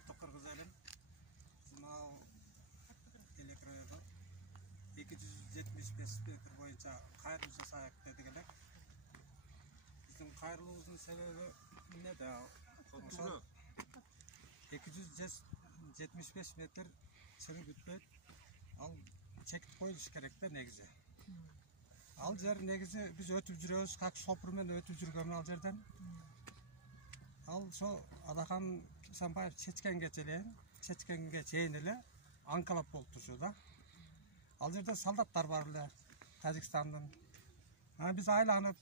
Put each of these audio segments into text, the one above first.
урматтуу кыргыз элим, мынау электродо 275 метр боюнча кайрылуу жасайык дедик элек. Биздин кайрылуубуздун себеби эмнеде? Ошол 275 метр чыгып бүтпөйт. Ал чекип коюлуш керек да негизи. Ал жер негизи биз өтүп жүрөбүз, как сопур менен өтүп жүргөн ал жерден. Ал ошо Адахан Кимсанбаев чечкенге чейин эле анкалап болуп турчу да. Ал жерде солдаттар бар эле Тажикстандын. Биз айланып,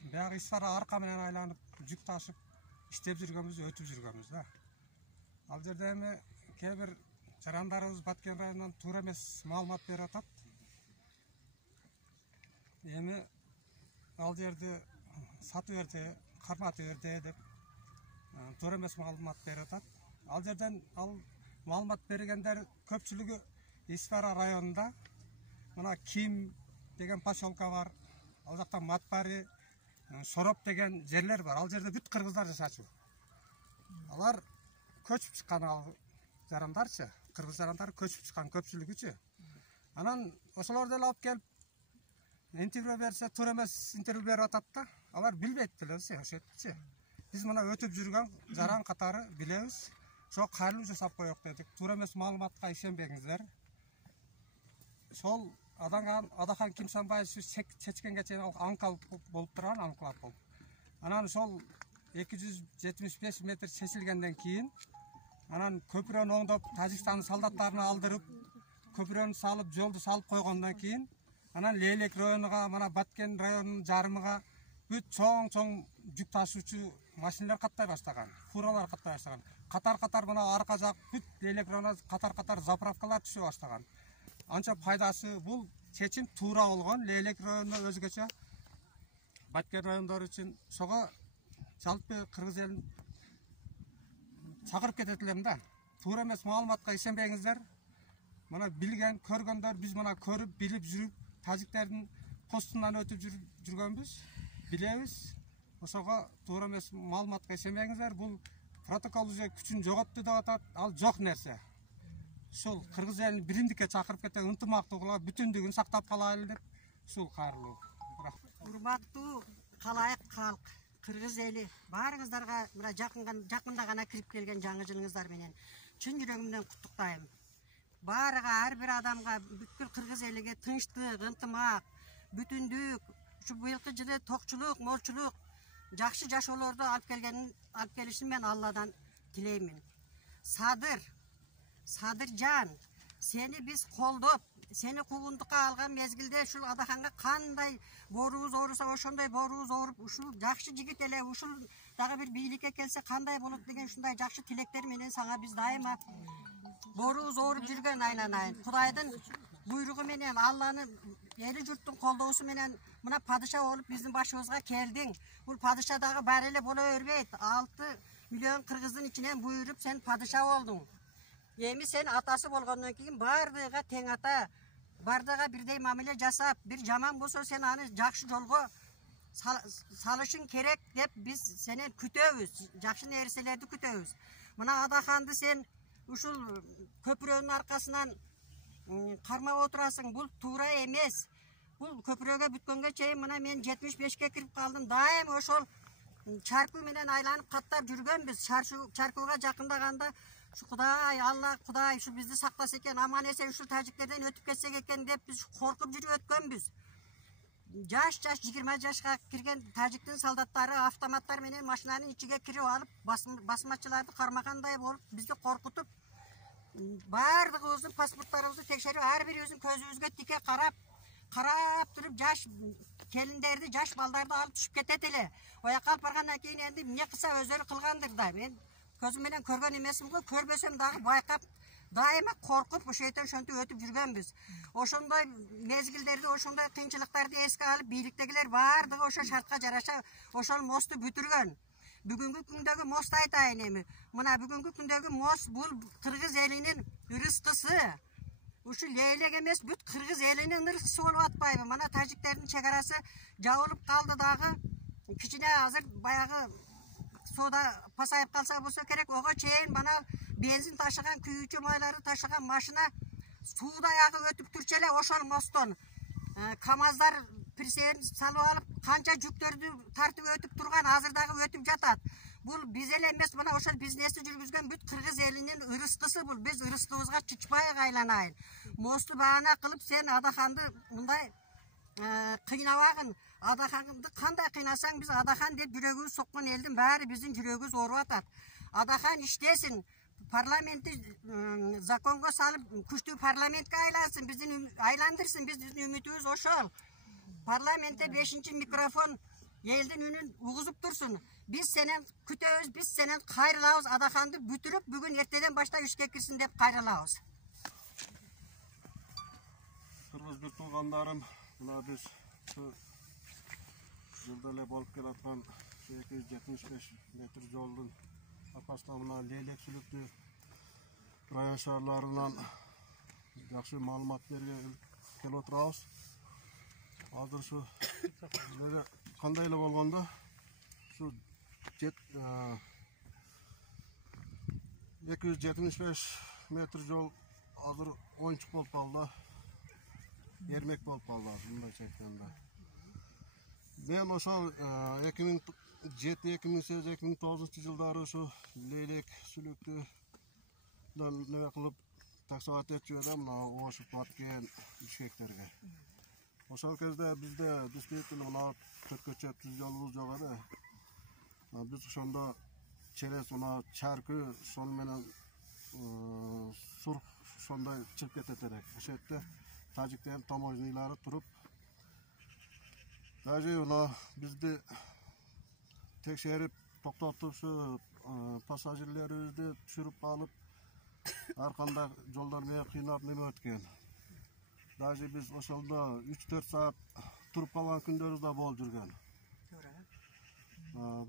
баягы Исфара арка менен айланып, жүк ташып иштеп жүргөнбүз, өтүп жүргөнбүз да. Ал жерде эми кээ бир жарандарыбыз Баткен районунан туура эмес маалымат берип атат. Эми ал жерди сатып берди, карматып берди деп туура эмес маалымат берип атат. Ал жерден маалымат бергендер көпчүлүгү Исфара районунда мына Ким деген поселка бар. Ал жакта Матбари, Сороп деген жерлер бар. Ал жерде бүт кыргыздар жашачу. Алар көчүп чыккан ал жарандарчы, кыргыз жарандары көчүп чыккан көпчүлүгүчү. Анан ошолор деле алып келип интервью берсе, туура эмес интервью берип атат да. Алар билбейт делебиз, ошентчи. Биз мына өтүп жүргөн жаран катары билебиз. Ошо кайрылуу жасап коёк дедик. Туура эмес маалыматка ишенбеңиздер. Сол Адахан Кимсанбаев чечкенге чейин анкалап болуп турган, анкалап болуп. Анан ошол 275 метр чечилгенден кийин анан көпүрөнү оңдоп, Тажикстандын солдаттарын алдырып, көпүрөнү салып, жолду салып койгондон кийин анан Лейлек районуга, мына Баткен районунун жарымыга бүт чоң жүк ташуучу машиналар каттай баштаган, фуралар каттай баштаган. Катар мына арка жак бүт Лейлек районуна катар заправкалар түшө баштаган. Анча пайдасы бул чечим туура болгон. Лейлек районуна өзгөчө, Баткен райондору үчүн ошого жалпы кыргыз элин чакырып кетет элем да. Туура эмес маалыматка ишенбеңиздер. Мына билген, көргөндөр, биз мына көрүп, билип жүрүп, тажиктердин постунан өтүп жүргөнбүз, билебиз. Ошого туура эмес маалыматка ишенбеңиздер. Бул протокол уже күчүн жоготту деп атат. Ал жок нерсе. Ушул кыргыз элин биримдикке чакырып кетип, ынтымактуулукка, бүтүндүгүн сактап калайлы деп ушул кайрылуу. Урматтуу калайык калк, кыргыз эли, баарыңыздарга мына жакында гана кирип келген жаңы жылыңыздар менен чын жүрөгүмдөн куттуктайм. Баарыга, ар бир адамга, бүткүл кыргыз элиге тынчтык, ынтымак, бүтүндүк, ушу быйылкы жылы токчулук, молчулук, жакшы жашоолорду алып келишин мен Алладан тилеймин. Садыржан, сени биз колдоп, сени куугунтукка алган мезгилде ушул Адаханга кандай боорубуз ооруса, ошондой боорубуз ооруп, ушул жакшы жигит эле, ушул дагы бир бийликке келсе кандай болот деген ушундай жакшы тилектер менен сага биз дайыма боорубуз ооруп жүргөн айнанайын. Кудайдын буйругу менен, Алланын, эли журттун колдоосу менен мына падыша болуп биздин башыбызга келдиң. Бул падыша дагы бар эле боло бербейт. 6 миллион кыргыздын ичинен буйруп сен падыша болдуң. Эми сен атасы болгондон кийин бардыгыга тең ата, бардыгыга бирдей мамиле жасап, бир жаман болсо сен аны жакшы жолго салышың керек деп биз сенен күтөбүз, жакшы нерселерди күтөбүз. Мына Адаханды сен ушул көпүрөнүн аркасынан кармап отурасың, бул туура эмес. Бул көпүрөгө бүткөнгө чейин мына мен 75ке кирип калдым. Дайым ошол чаркуу менен айланып каттап жүргөнбүз. Чаркууга жакындаганда Кудай, Алла, Кудай ушу бизди сактаса экен, аман эсен ушул тажиктерден өтүп кетсек экен деп биз коркуп жүрүп өткөнбүз. Жаш 20 жашка кирген тажиктин солдаттары автоматтар менен машинанын ичиге кирип алып, басмачыларды кармагандай болуп, бизди коркутуп, бардыгыбыздын паспорттарыбызды текшерип, ар бирибиздин көзүбүзгө тике карап туруп, жаш келиндерди, жаш балдарды алып түшүп кетет эле. Ояка алып баргандан кийин энди эмне кылса өздөрү кылгандыр да. Мен көзүм менен көргөн эмесмин го, көрбөсөм дагы байкап, дайыма коркуп, ошентип өтүп жүргөнбүз. Ошондой мезгилдерди, ошондой кыйынчылыктарды эске алып, бийликтегилер бардыгы ошо шартка жараша ошол мосту бүтүргөн. Бүгүнкү күндөгү мост айтайын эми. Мына бүгүнкү күндөгү мост бул кыргыз элинин ырыскысы. Ушу Лейлек эмес, бүт кыргыз элинин ырыскысы болуп атпайбы? Мына тажиктердин чегарасы жабылып калды дагы. Кичине азыр баягы соода пасайып калса болсо керек, ого чейин мына benzin taşıgan, kүйүүчү майлары taşıgan машина suuda ягы өтүп турчу эле ошол мосттон камаздар присебин салып алып канча жүктөрдү тартып өтүп турган, азыр дагы өтүп жатат. Бул биз эле эмес, мына ошол бизнести жүргүзгөн бүт кыргыз элинин ырыскысы бул. Биз ырыскыбызга чычпай айланайын. Мосту баана кылып сен Адаханды мындай кыйнабагын. Адаханды кандай кыйнасаң, биз Адахан деп жүрөгүбүз соккон элдин баары биздин жүрөгүбүз ооруп атат. Адахан иштесин, парламентти законго салып, күчтүү парламентке айлансын, биздин айландырсын, биздин үмүтүбүз ошол. Парламентте 5-чи микрофон элдин үнүн угузуп турсун. Biz senen kütöbüz, biz senen kayrılağız Adakhandı bütürüp bugün erteden başta işe kirsin dep kayrılağız. Kırgız bir tuğanlarım, buna biz şu yıldale bolup kelatkan 275 metr yolun arkasına leylek sülüktü rayon şehirlerinden yakşı malumat kelip oturağız. Hazır şu kandayla bolganda şu 275 metr yol hazır oyunçuk bolup kaldı. Yermek bolup kaldı bunday çektiğinde. Ben oşal 2007, 2008, 2009 yılları şu leylek sülüktü ne kılıp taksavat etçiyordum oşup batken işkeklerge. Oşal kezde bizde dispiyetli ona Türkçe tüz yolumuz yok edi. Biz şonda çerez ona çarkı son menen surf şonda çıkıp keteterek. Eşette Taciklerin tamoynileri turup Daje ona bizde tekşerip toktatıp şu pasajirlerimizi düşürüp alıp arkanda yollar neye kıynap neme ötken. Daje biz oşalda 3-4 saat turup kalan günlerimiz de bol жүрген.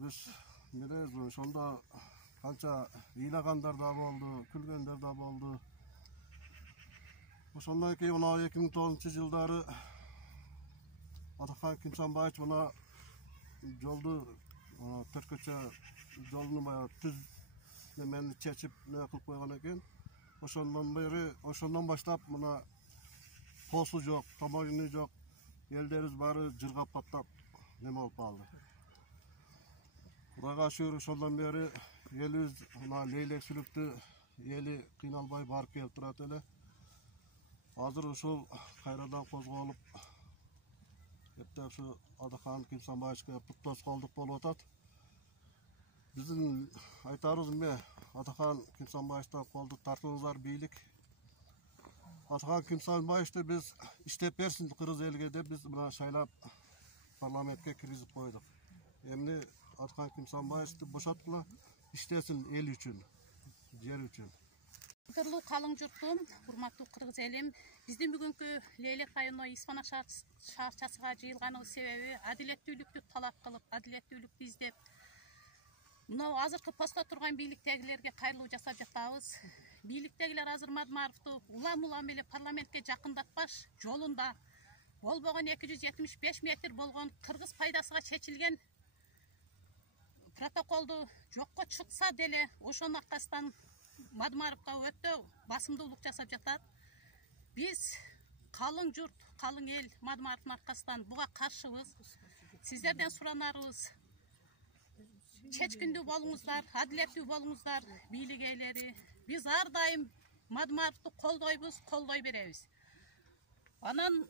Biz biliriz, sonda kança iylagandar da boldu, külgenler da boldu. Oşondan keyin 2009 yılları Adakhan Kimsanbayevich buna yoldu Türkçe yolunu bayağı tüz nemeni çeçip ne kılıp koygan eken. Oşondan başlap buna posu yok, tamoyni yok, elderiz bari jırgap patlap neme olup aldı. Kuraga şükür şondan beri elimiz leylek sülüktü, eli kıynalbay barıp kelip turat ele. Hazır uşul kayradan kozgolup hepte şu Adakhan Kimsanbayevich'e puttos kolduk bolup atat. Bizim aytarız me Adakhan Kimsanbayevich'ten kolduk tartınızlar beylik. Adakhan Kimsanbayevich'te biz iştep bersin kırız elge de biz buna şaylap parlamentke kirgizip koyduk. Emni Adakhan Kimsanbayevich'ti boşattılar, iştesin el üçün, yer üçün. Кадырлуу калың журтум, урматтуу кыргыз элим, биздин бүгүнкү Leylek району Испанак шаарчасыга жыйылганыбыз себеби адилеттүүлүктү талап кылып, адилеттүүлүктү издеп, мынау азыркы постто турган бийликтегилерге кайрылуу жасап жатабыз. Бийликтегилер азыр Мадмаровду улам эле парламентке жакындатпаш жолунда болбогон 275 метр болгон кыргыз пайдасыга чечилген протоколду жокко чыкса деле ошонун аркасынан Мадмаровга өтө басымдуулук жасап жатат. Биз калың журт, калың эл Мадмаровдун аркасынан буга каршыбыз. Сиздерден суранарыбыз, чечкиндүү болуңуздар, адилеттүү болуңуздар, бийлик ээлери. Биз ар дайым Мадмаровду колдойбуз, колдой беребиз. Анан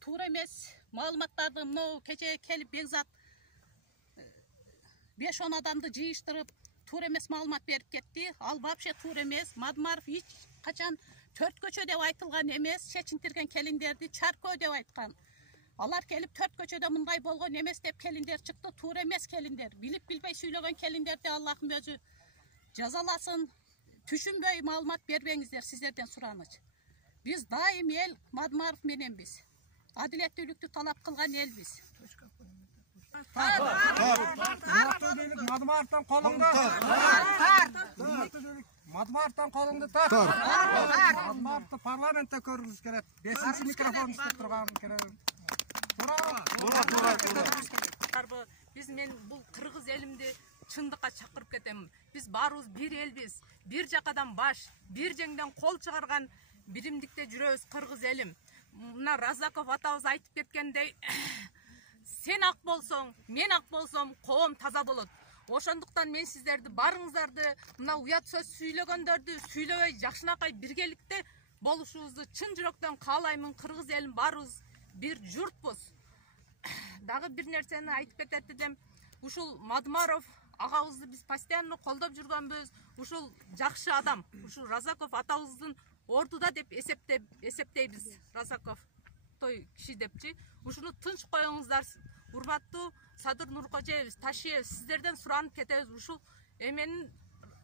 туура эмес маалыматтарды мынау кече келип Бекзат 5-10 адамды жыйыштырып туура эмес маалымат берип кетти. Ал вообще туура эмес. Мадмаров эч качан төрт көчө деп айтылган эмес. Чечинтирген келиндерди чаркөө деп айткан. Алар келип төрт көчөдө мындай болгон эмес деп келиндер чыкты. Туура эмес келиндер. Билип билбей сүйлөгөн келиндерди Аллахым өзү жазаласын. Түшүнбөй маалымат бербеңиздер, сиздерден сураныч. Биз дайым эл Мадмаров мененбиз. Адилеттүүлүктү талап кылган элбиз. Madmar'dan kolunda. Madmar'dan kolunda tar. Madmar'da parlamentte görürüz gerek. 5-ci mikrofon istep turgan gerek. Biz men bu kırgız elimdi чындыкка чакырып кетем. Биз баарыбыз бир элбиз, бир жакадан баш, бир жеңден кол чыгарган биримдикте жүрөбүз кыргыз элим. Мына Разаков атабыз айтып кеткендей, сен ак болсоң, мен ак болсом, коом таза болот. Ошондуктан мен сиздерди барыңыздарды, мына уят сөз сүйлөгөндөрдү сүйлөбөй жакшынакай биргеликте болушубузду чын жүрөктөн каалаймын. Кыргыз элин баарыбыз бир журтпуз. Дагы бир нерсени айтып кетет элем. Ушул Мадмаров агабызды биз постоянно колдоп жүргөнбүз. Ушул жакшы адам. Ушул Разаков атабыздын ордуда деп эсептейбиз. Разаков той киши депчи. Ушуну тынч коюңуздар. Урматтуу Садыр Нуркожоевич, Ташиев, сиздерден суранып кетебиз. Ушул эменин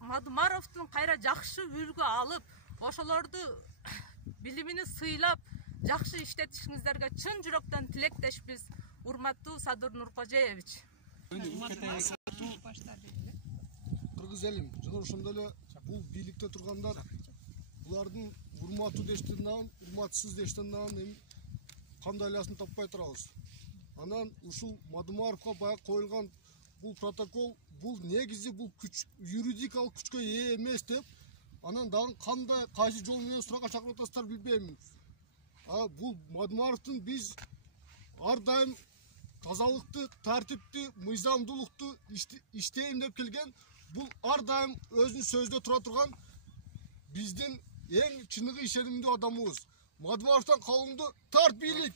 Мадмаровдун кайра жакшы үлгү алып, ошолорду билимини сыйлап, жакшы иштетишиңиздерге чын жүрөктөн тилектешпиз. Урматтуу Садыр Нуркожоевич. Кыргыз элим жана ошондой эле бул бийликте тургандар булардын урматтуу дештен анан урматсыз дештен анан эми кандай айласын таппай турабыз. Анан ушул Мадмаровго баягы коюлган бул протокол бул негизи бул күч юридикалык күчкө ээ эмес деп анан дагы кандай кайсы жол менен суракка чакырып атасыздар билбейм. Бул Мадмаровдун биз ар дайым тазалыкты, тартипти, мыйзамдуулукту иштейм деп келген. Бул ар дайым өзүнүн сөздө тура турган биздин эң чыныгы ишенимдүү адамыбыз. Мадмаровдон калымды тарт бийлик.